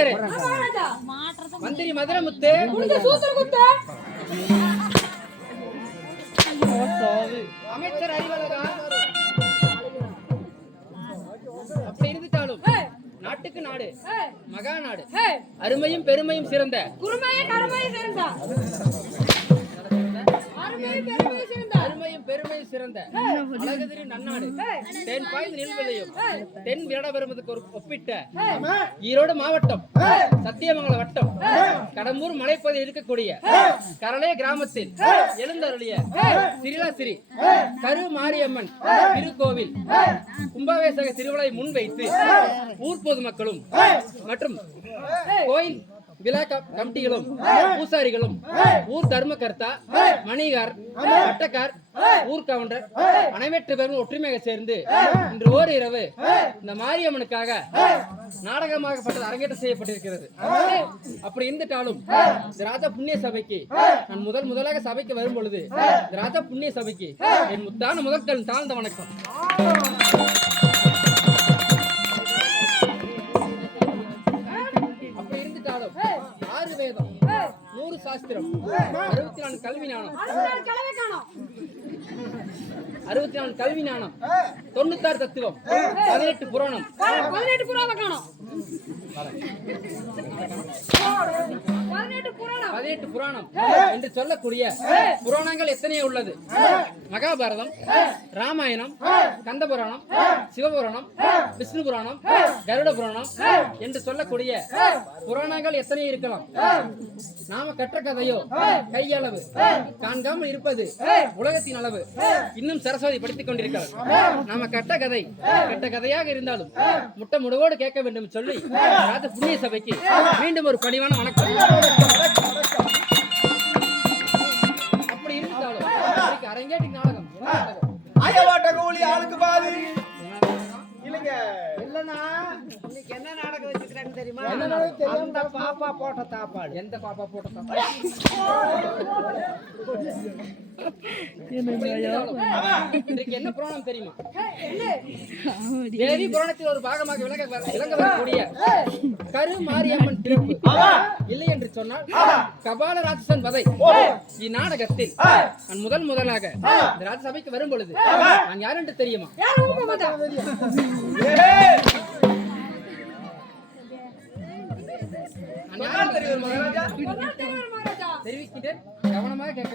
அமைச்சரே, மந்திரி மதுரமுத்து, அமைச்சர் அறிவழகா, அப்படி இருந்துட்டாலும் நாட்டுக்கு நாடு மகா நாடு, அருமையும் பெருமையும் சிறந்த அருமையும் பெருமையும் சிறந்த அழகுதிரி நன்னாடு, தென் பாய்ந்து நெல்விளையும் தென் விரடபெருமதுக்கு ஒரு ஒப்பிட்ட ஈரோடு மாவட்டம் சத்தியமங்கல வட்டம் கடம்பூர் மலைப்பகுதியில் இருக்கக்கூடிய கரளே கிராமத்தில் எழுந்தருளிய சிறிலாசிரி கரு மாரியம்மன் திருக்கோவில் கும்பாவேசக திருவிழாவை முன்வைத்து ஊர் பொதுமக்களும் மற்றும் கோயில் விழா கமிட்டிகளும் பூசாரிகளும் ஊர் தர்மகர்த்தா மணிகார் வட்டக்கார் ஊர் கவுண்டர் அனைவற்று பேரும் ஒற்றுமையாக சேர்ந்து இன்று ஓரிரவு இந்த மாரியம்மனுக்காக நாடகமாகப்பட்டது அரங்கேற்றம் செய்யப்பட்டிருக்கிறது. அப்படி இருந்துட்டாலும் ராஜா புண்ணிய சபைக்கு நான் முதலாக சபைக்கு வரும் பொழுது ராஜா புண்ணிய சபைக்கு என் முத்தான முதற்கண் தாழ்ந்த வணக்கம். ஆறு வேதம் 100 சாஸ்திரம் 64 கல்வி ஞானம் 64 கல்வி ஞானம் 96 தத்துவம் 18 புராணம் 18 புராணம் என்று சொல்லக்கூடிய புராணங்கள் எத்தனையோ உள்ளது. மகாபாரதம், ராமாயணம், கந்த புராணம், சிவபுராணம், விஷ்ணு புராணம், கருட புராணம் என்று சொல்லக்கூடிய புராணங்கள் எத்தனையோ இருக்கலாம். நாம கற்ற கதையோ கையளவு, காண்காமல் இருப்பது உலகத்தின் அளவு. இன்னும் சரஸ்வதி படித்துக் கொண்டிருக்கிறார். நாம கட்ட கதை கெட்ட கதையாக இருந்தாலும் முட்டை முடுவோடு கேட்க வேண்டும் சொல்லி ராஜ புண்ணிய சபைக்கு மீண்டும் ஒரு பணிவான வணக்கம். அப்படி இருந்தாலும் அரங்கேற்றி நாடகம் ஆளுக்கு பாதி இல்லைங்க. இல்லனா இன்னைக்கு என்ன நாடகம் வச்சிருக்காங்க தெரியுமா? அந்த பாப்பா போட்ட தாப்பாடு. எந்த பாப்பா போட்ட தாப்பாடு? என்ன புராணம் தெரியுமா? தேவி புராணத்தில் ஒரு பாகமாக விளங்க வரக்கூடிய கரு மாரியம்மன் திருப்பு இல்லை என்று சொன்னால் கபால ராட்சசன் வதை. இந்நாடகத்தில் நான் முதலாக ராஜசபைக்கு வரும் பொழுது நான் யார் என்று தெரியுமா? தெரிவிக்கிறேன், கவனமாக கேட்க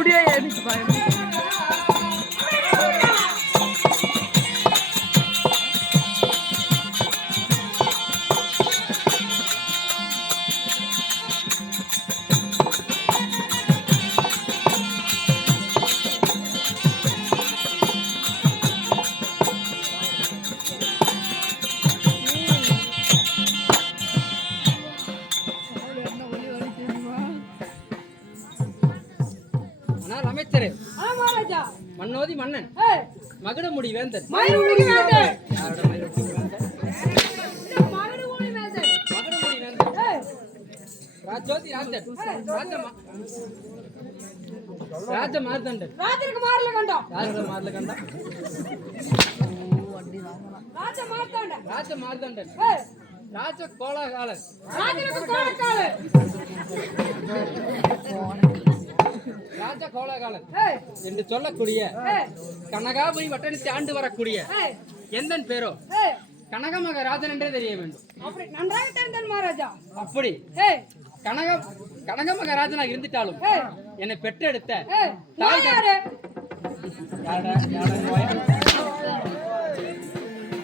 முடியா எனக்கு பயம். ஆனால் அமைச்சரே, ஆமா ராஜா. மன்னோதி மன்னன் ஏய், மகுடமுடி வேந்தன். மயிலுடி வேந்தன். யாரோட மயிலுடி வேந்தன்? இந்த மயிலுடி வேந்தன். மகுடமுடி வேந்தன். ஏய், ராஜோதி ராஜன். ராஜ மார்தண்டன். ராஜனுக்கு மாறல கண்டோம். யாரோட மார்ல கண்டா? ராஜ மார்த்தாண்டன். ராஜ மார்தண்டன். ஏய், ராஜ கோலாகாலன். ராஜனுக்கு கோலக்காலு. ராஜ கோலாகாலன் ஏய், என்று சொல்லக்கூடிய ஏய், கனகாபுரி வட்டணித்து ஆண்டு வரக்கூடிய ஏய், எந்தன் பேரோ ஏய், கனகமக ராஜன் என்றே தெரிய வேண்டும். அப்படி நன்றாக தெரிந்தன் மகாராஜா. அப்படி ஏய், கனகமக ராஜனாக இருந்துட்டாலும் ஏய், என்னை பெற்றெடுத்த ஏய், தாய் நான் யாரு? யாரடா, யாரடா நோயா?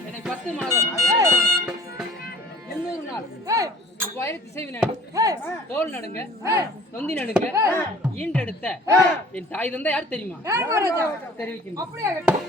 என்னை 10 மாதம் ஏய், 300 நாள் ஏய், 3000 திசைவி நடு ஏய், தோல் நடுங்க தொந்தி நடுங்க ஈன்றெடுத்த என் தாய் தந்தை யார் தெரியுமா? யார் மகாராஜா? தெரிவிக்கின்றேன். அப்படியே ஆகட்டும்.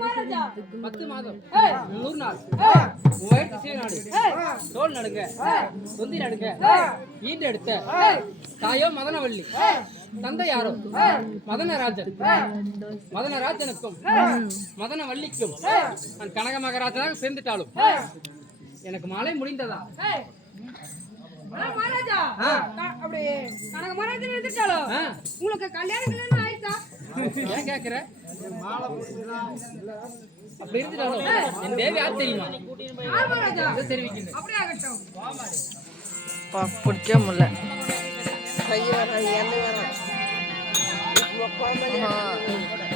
மகாராஜா. 10 மாதம் ஏய், 100 நாள் ஏய், 3000 திசை நாடு ஏய், தோல் நடுங்க தொந்தி நடுங்க ஈன்றெடுத்த ஏய், தாயோ மதனவள்ளி ஏய், தந்தை யாரோ மதனராஜன். மதனராஜனுக்கும் மதனவள்ளிக்கும் நான் கனக மகராஜனாக சேர்ந்துட்டாலும் எனக்கு மாலை முடிந்ததா? ஏய். மகாராஜா, அப்படி கனக மகாராஜன் எடுத்துட்டாலும் உங்களுக்கு கல்யாணம் ஆயிட்டா? ஏன் கேக்குற? அப்படி இருந்துட்டாலும் என் தேவி யார் தெரியுமா? யார் மகாராஜா? இதை தெரிவிக்கின்றேன். அப்படியே ஆகட்டும். பிடிக்க முடியல.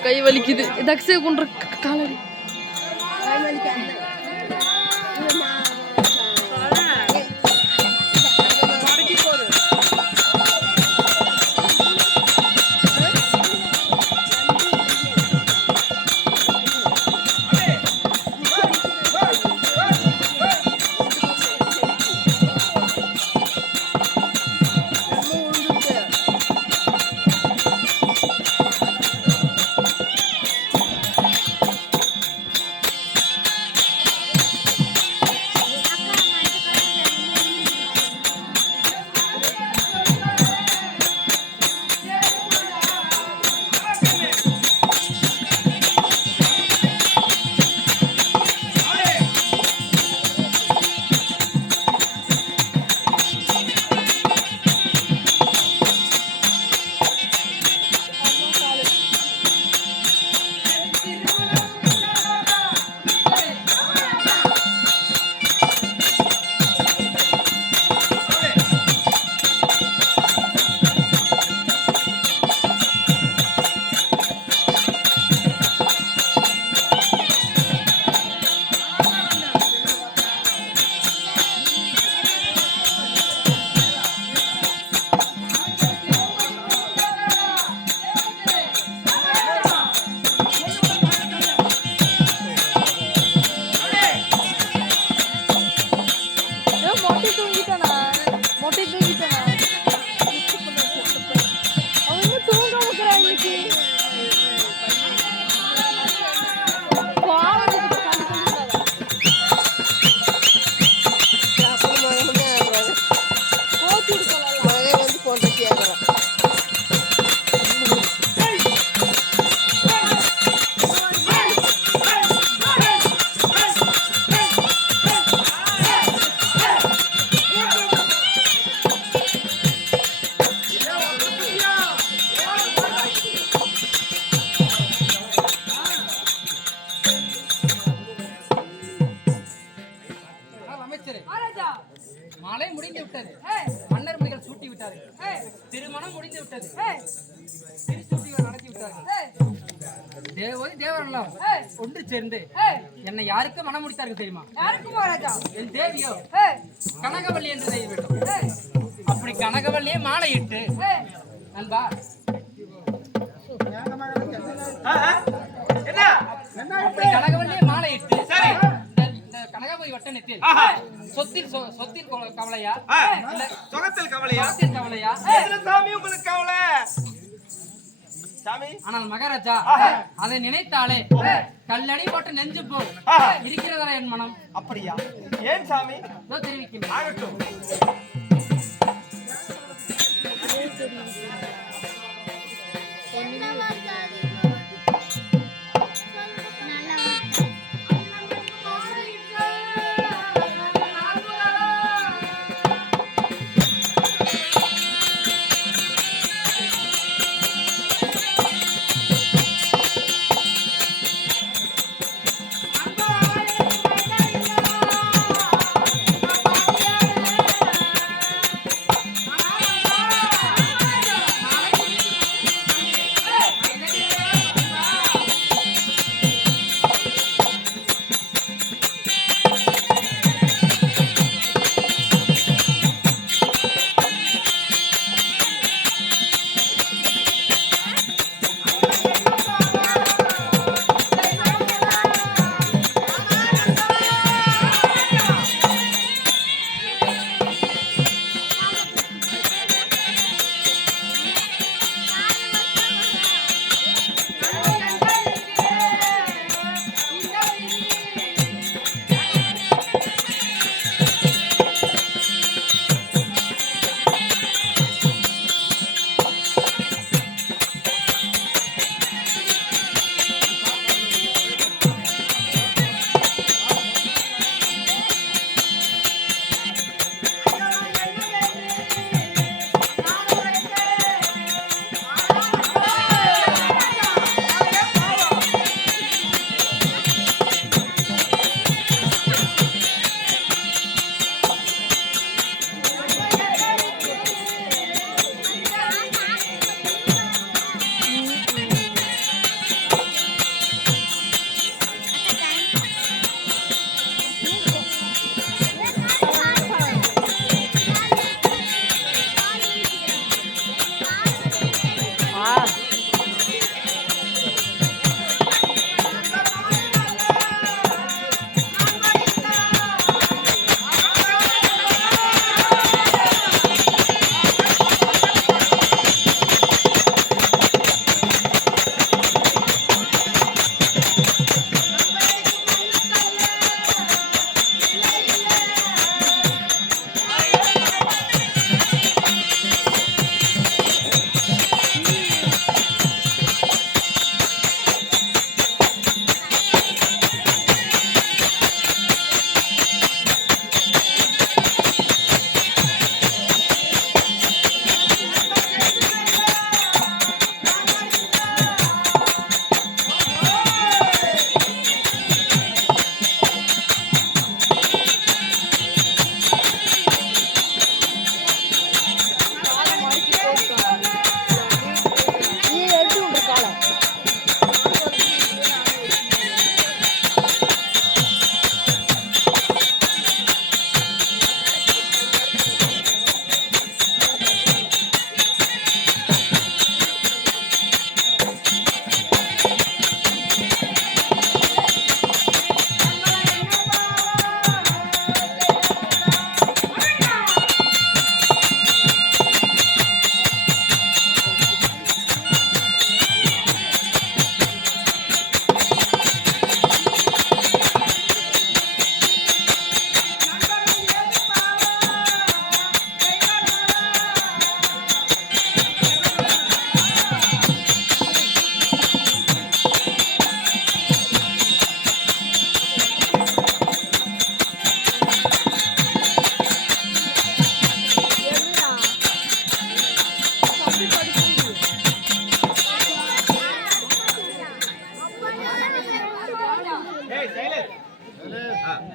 கை வலிக்குது. தக்ஸே கொன்ற காலடி. விட்டார்கள். திருமணம் முடிந்து விட்டது. திருச்சூடிகள் நடத்தி விட்டார்கள். தேவதி தேவரெல்லாம் ஒன்று சேர்ந்து என்னை யாருக்கு மனம் முடித்தார்கள் தெரியுமா? என் தேவியோ கனகவல்லி என்று செய்ய வேண்டும். அப்படி கனகவல்லியே மாலையிட்டு நண்பா அப்படி கனகவல்லியே மாலையிட்டு இந்த கனகவல்லி வட்டணத்தில் சொத்தில் கவலையா இல்ல சொகத்தில் கவலையா? சொகத்தில் கவலையா? எதுல சாமி உங்களுக்கு கவலை? சாமி ஆனால் மகாராஜா அதை நினைத்தாலே கல்லடி போட்டு நெஞ்சு போல் இருக்கிறதா என் மனம். அப்படியா? ஏன் சாமி? தெரிவிக்கிறேன். ஆகட்டும்.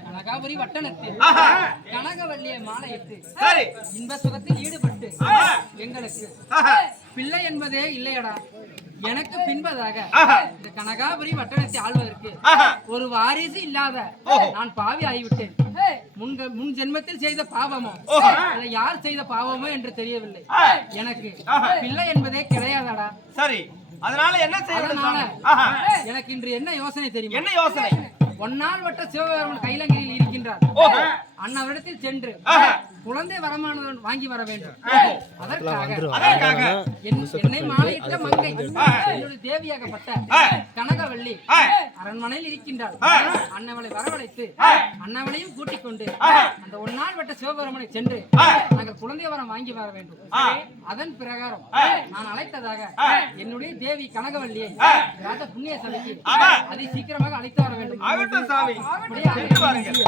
கனகாபுரி வட்டணத்தில் ஆஹா. கனகவல்லியை மாலையிட்டு சரி. இன்ப சுகத்தில் ஈடுபட்டு ஆஹா. எங்களுக்கு ஆஹா. பிள்ளை என்பதே இல்லையடா. எனக்கு பின்பதாக ஆஹா. இந்த கனகாபுரி வட்டணத்தை ஆள்வதற்கு ஆஹா. ஒரு வாரிசு இல்லாத நான் பாவி ஆகிவிட்டேன். முன் ஜென்மத்தில் செய்த பாவமோ அல்ல யார் செய்த பாவமோ என்று தெரியவில்லை. எனக்கு பிள்ளை என்பதே கிடையாதடா. சரி, அதனால என்ன செய்யணும் அதனால சாமி? ஆஹா. எனக்கு இன்று என்ன யோசனை தெரியுமா? என்ன யோசனை? ஒன்னால் வட்ட சிவபெருமான் கைலங்கிரியில் இருக்கின்றார். ஓஹோ. அன்னவரிடத்தில் சென்று ஆஹா. குழந்தை வரமானதுடன் வாங்கி வர வேண்டும். அதற்காக அதற்காக என்னை மாலையிட்ட மங்கை என்னுடைய தேவியாகப்பட்ட கனகவள்ளி அரண்மனையில் இருக்கின்றாள். அன்னவளை வரவழைத்து அன்னவளையும் கூட்டிக் கொண்டு அந்த ஒன்னால் வட்ட சிவபெருமனை சென்று நாங்கள் குழந்தை வரம் வாங்கி வர வேண்டும். அதன் பிரகாரம் நான் அழைத்ததாக என்னுடைய தேவி கனகவள்ளியை ராஜ புண்ணிய சபைக்கு அதி சீக்கிரமாக அழைத்து வர வேண்டும். ஆகட்டும் சாமி, அப்படியே சென்று வாருங்கள்.